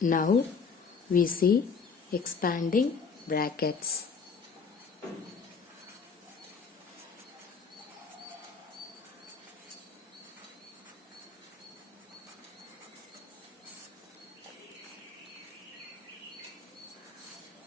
Now we see expanding brackets.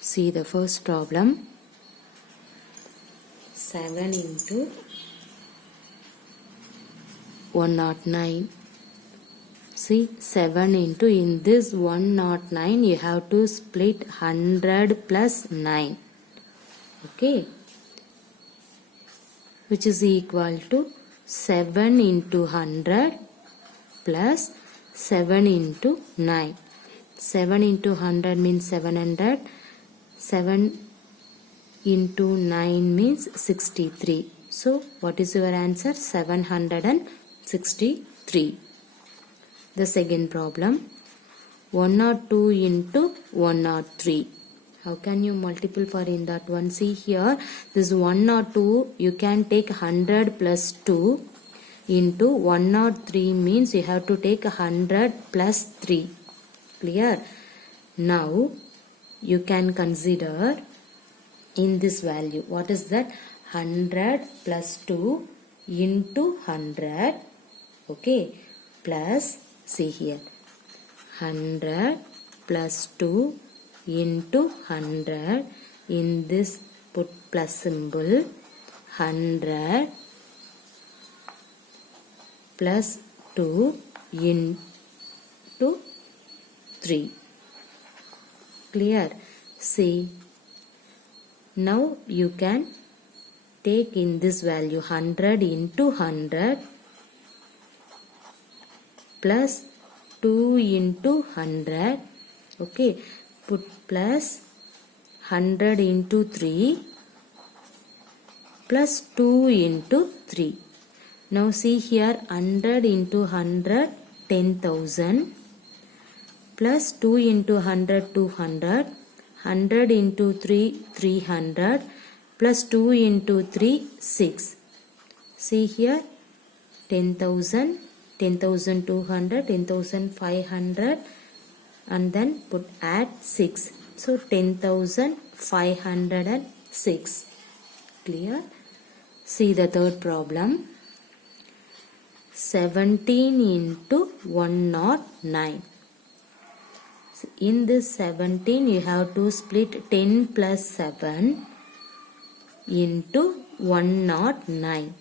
See the first problem. 7 into 109. See, 7 into, in this 109 you have to split 100 plus 9. Okay. Which is equal to 7 into 100 plus 7 into 9. 7 into 100 means 700. 7 into 9 means 63. So, what is your answer? 763. The second problem. 102 into 103. How can you multiple for in that one? See here, this 102, you can take 100 plus 2 into 103 means you have to take 100 plus 3. Clear? Now, you can consider in this value. What is that? 100 plus 2 into 100. Okay. Plus, see here. 100 plus 2 into 100. In this put plus symbol. 100 plus 2 into 3. Clear? See. Now you can take in this value 100 into 100 plus 2 into 100. Okay. Put plus 100 into 3 plus 2 into 3. Now see here, 100 into 100, 10,000 plus 2 into 100, 200. 100 into 3, 300 plus 2 into 3, 6. See here, 10,000, 10,200, 10,500 and then put add 6. So 10,506. Clear? See the third problem. 17 into 109. In this 17 you have to split 10 plus 7 into 109.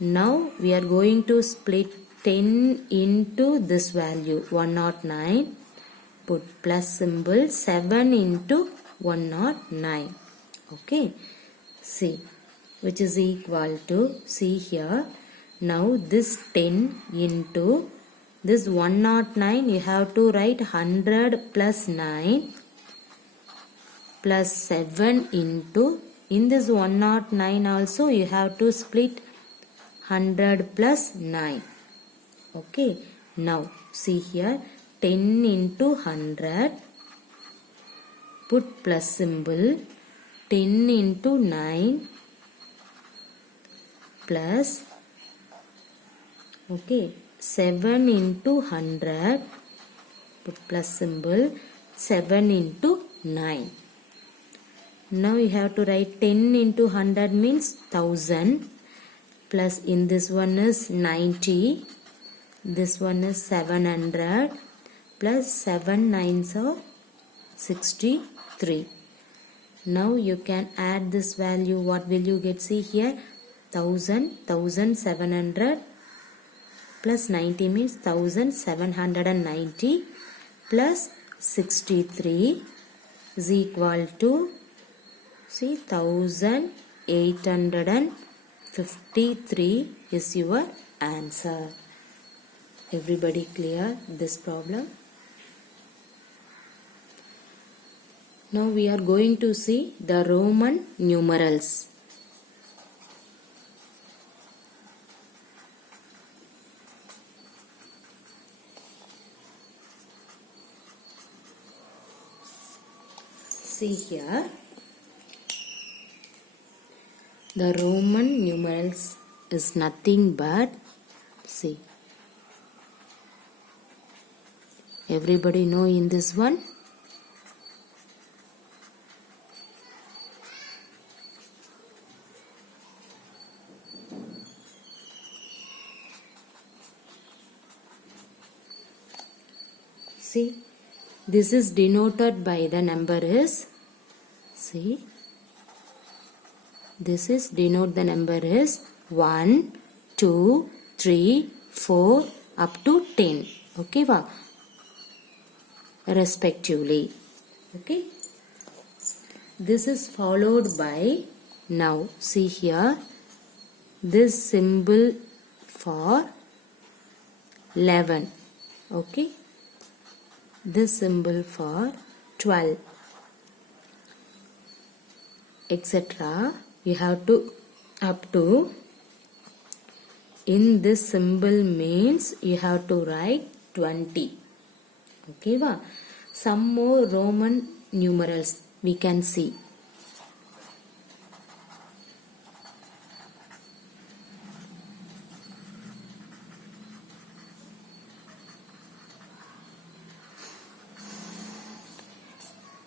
Now we are going to split 10 into this value 109. Put plus symbol, 7 into 109. Okay. See, which is equal to, see here. Now this 10 into this 109, you have to write 100 plus 9 plus 7 into, in this 109 also you have to split 100 plus 9. Okay. Now see here, 10 into 100, put plus symbol, 10 into 9 plus, okay, 7 into 100, put plus symbol, 7 into 9. Now you have to write 10 into 100 means 1000 plus in this one is 90, this one is 700 plus 7 nines are 63. Now you can add this value. What will you get? See here, 1000, 1700 plus 90 means 1790 plus 63 is equal to, see, 1853 is your answer. Everybody clear this problem? Now we are going to see the Roman numerals. See here, the Roman numerals is nothing but, see, everybody know in this one? See, this is denoted by the number is, see, this is denote the number is 1, 2, 3, 4 up to 10. Okay, va? Respectively. Okay. This is followed by, now see here, this symbol for 11. Okay. This symbol for 12, etc. You have to up to, in this symbol means you have to write 20. Okay, va? Some more Roman numerals we can see.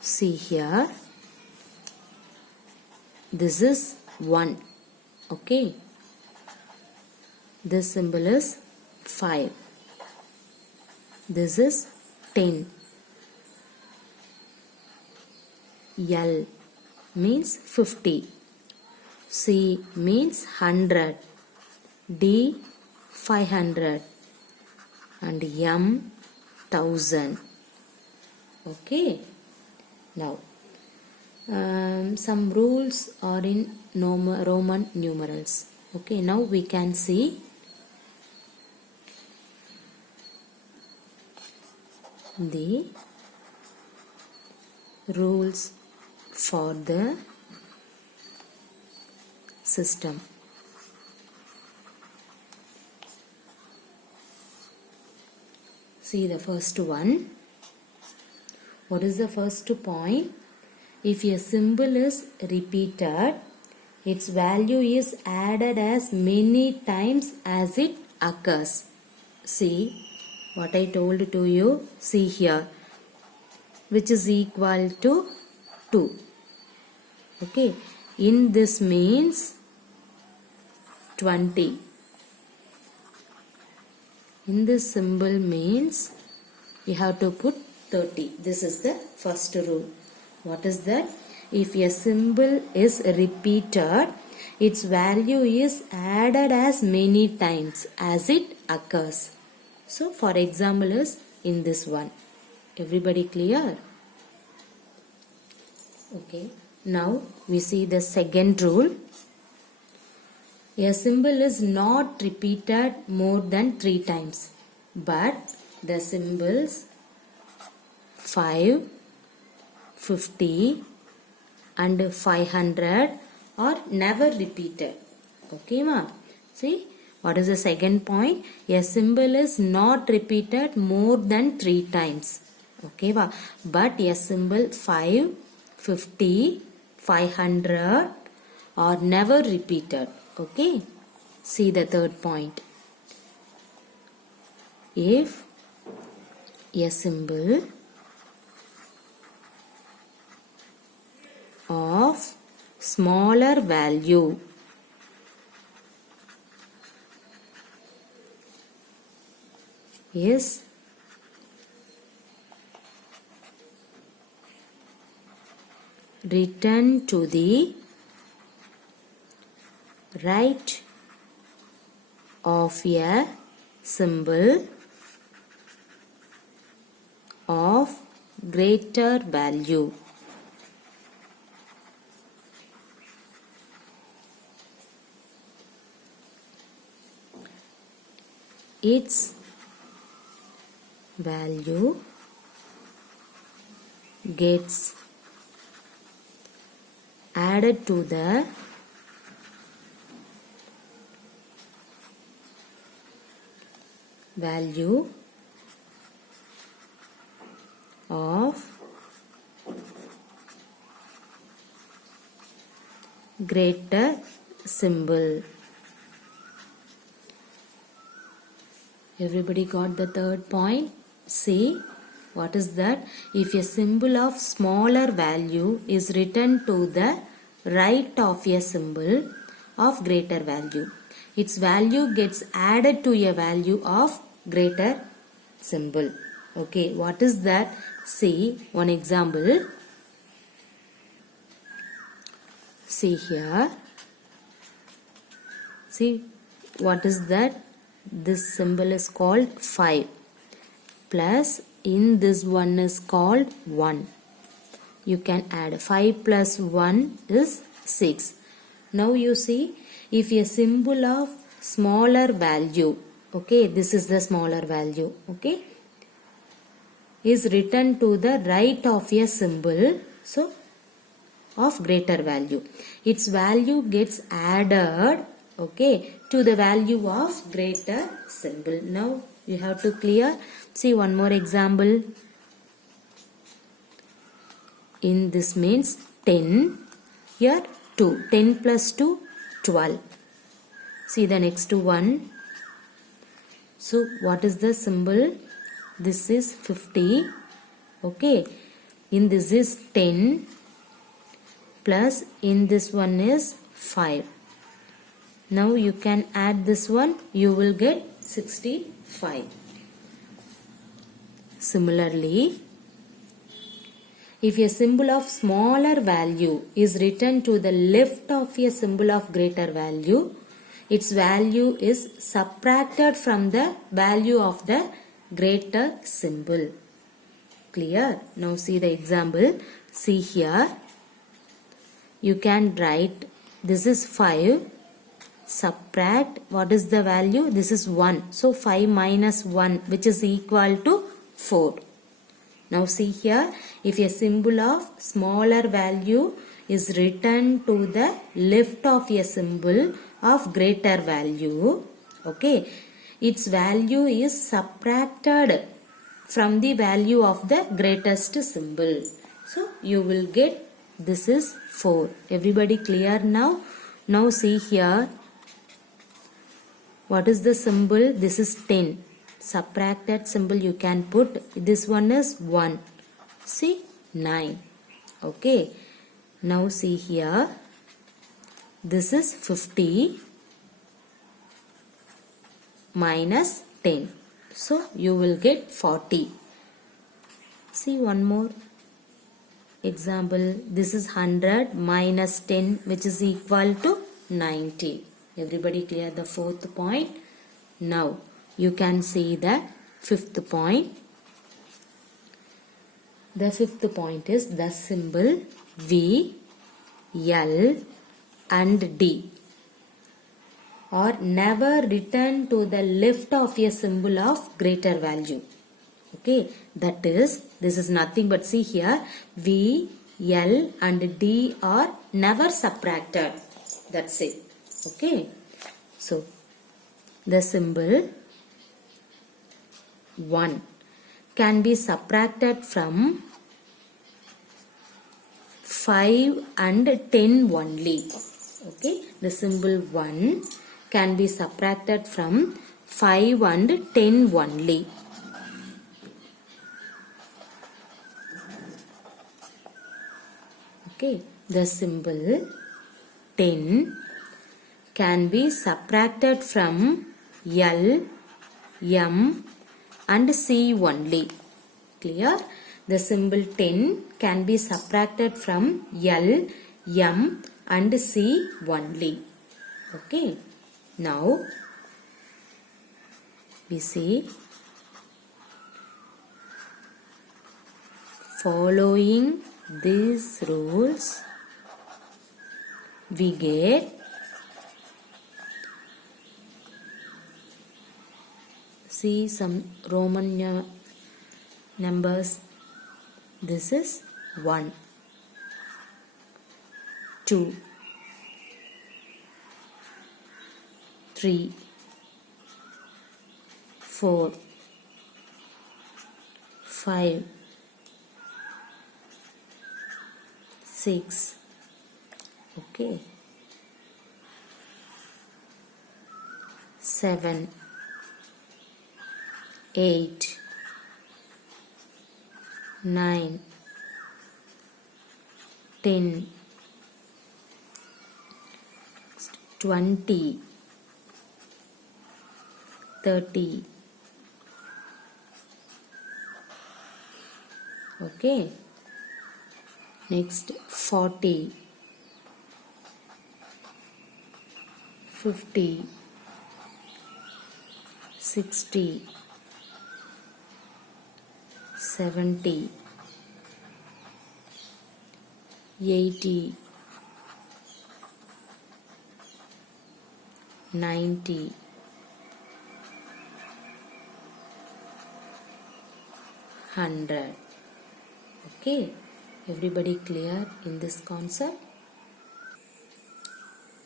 See here, this is 1. Okay, this symbol is 5. This is 10. L means 50. C means 100. D 500. And M 1000. Okay. Now, some rules are in Roman numerals. Okay, now we can see the rules for the system. See the first one. What is the first point? If a symbol is repeated, its value is added as many times as it occurs. See what I told to you. See here, which is equal to 2. Okay, in this means 20. In this symbol means you have to put 30. This is the first rule. What is that? If a symbol is repeated, its value is added as many times as it occurs. So, for example is in this one. Everybody clear? Okay. Now, we see the second rule. A symbol is not repeated more than 3 times. But the symbols 5, 50 and 500 are never repeated. Okay, ma? See, what is the second point? A symbol is not repeated more than 3 times. Okay, ma? But a symbol 5, 50, 500 are never repeated. Okay, see the third point. If a symbol of smaller value is written to the right of a symbol of greater value. Its value gets added to the value of greater symbol. Everybody got the third point? See, What is that? If a symbol of smaller value is written to the right of a symbol of greater value, its value gets added to a value of greater symbol. Okay, what is that? See one example. See here. See what is that? This symbol is called 5 plus in this one is called 1. You can add 5 plus 1 is 6. Now you see, if a symbol of smaller value, okay, this is the smaller value, okay, is written to the right of a symbol, so of greater value, its value gets added, okay, to the value of greater symbol. Now you have to clear. See one more example. In this means 10, here 2, 10 plus 2, 12. See the next one. So what is the symbol? This is 50, okay. In this is 10 plus in this one is 5. Now you can add this one, you will get 65. Similarly, if a symbol of smaller value is written to the left of a symbol of greater value, its value is subtracted from the value of the greater symbol. Clear? Now see the example. See here. You can write, this is 5. Subtract, what is the value? This is 1. So 5 minus 1, which is equal to 4. Now see here, if a symbol of smaller value is written to the left of a symbol of greater value, okay, its value is subtracted from the value of the greatest symbol. So you will get, this is 4. Everybody clear now? Now see here, what is the symbol? This is 10. Subtracted symbol you can put. This one is 1. See, 9. Okay. Now see here. This is 50 minus 10. So you will get 40. See one more example. This is 100 minus 10, which is equal to 90. Everybody clear the fourth point? Now you can see the fifth point. The fifth point is the symbol V, L and D are never written to the left of a symbol of greater value. Okay, that is, this is nothing but, see here, V, L and D are never subtracted. That's it. Okay, so the symbol 1 can be subtracted from 5 and 10 only. Okay, the symbol 1 can be subtracted from 5 and 10 only. Okay, the symbol 10 can be subtracted from L, M and C only. Clear? The symbol 10 can be subtracted from L, M and C only. Okay. Now we see, following these rules we get see some Roman numbers. This is 1, 2, 3, 4, 5, 6. Okay. 7, 8, 9, 10, 20, 30. Okay. Next 40, 50, 60, 70, 80, 90, 100. Okay, everybody clear in this concept?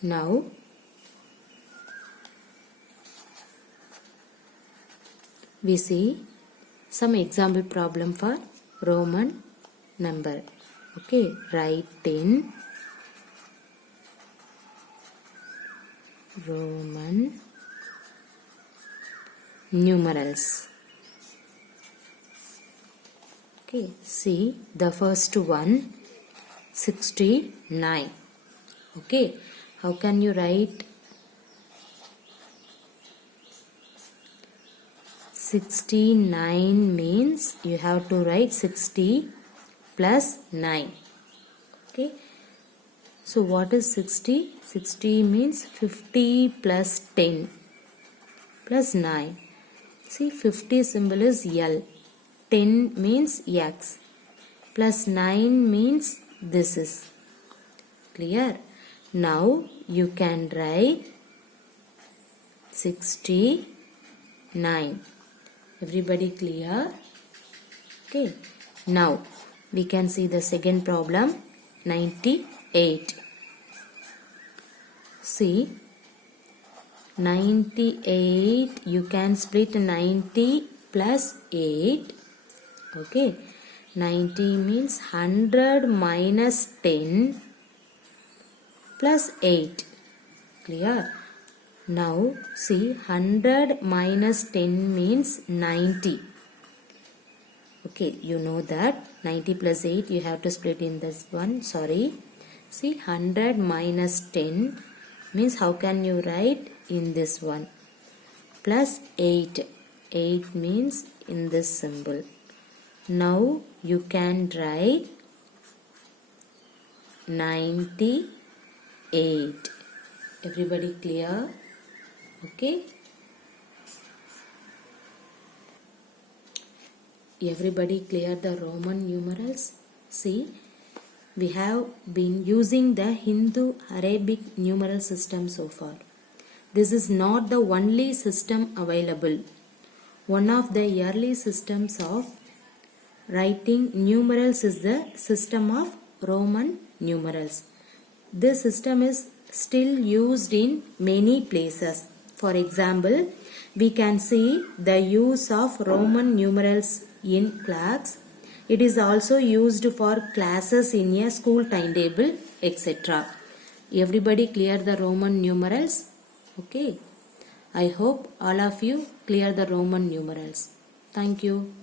Now we see some example problem for Roman number. Okay, write 10 Roman numerals. Okay, see the first one, 69. Okay, how can you write 69? Means you have to write 60 plus 9. Okay, so what is 60? 60 means 50 plus 10 plus 9. See, 50 symbol is L, 10 means X, plus 9 means this is. Clear? Now you can write 69. Everybody clear? Okay. Now we can see the second problem, 98. See, 98, you can split 90 plus 8. Okay, 90 means 100 minus 10 plus 8. Clear? Now see, 100 minus 10 means 90. Okay, you know that 90 plus 8 you have to split in this one. Sorry. See, 100 minus 10 means how can you write in this one? Plus 8. 8 means in this symbol. Now you can write 98. Everybody clear? Okay. Everybody clear the Roman numerals? See, we have been using the Hindu Arabic numeral system so far. This is not the only system available. One of the early systems of writing numerals is the system of Roman numerals. This system is still used in many places. For example, we can see the use of Roman numerals in clocks. It is also used for classes in a school timetable, etc. Everybody clear the Roman numerals? Okay. I hope all of you clear the Roman numerals. Thank you.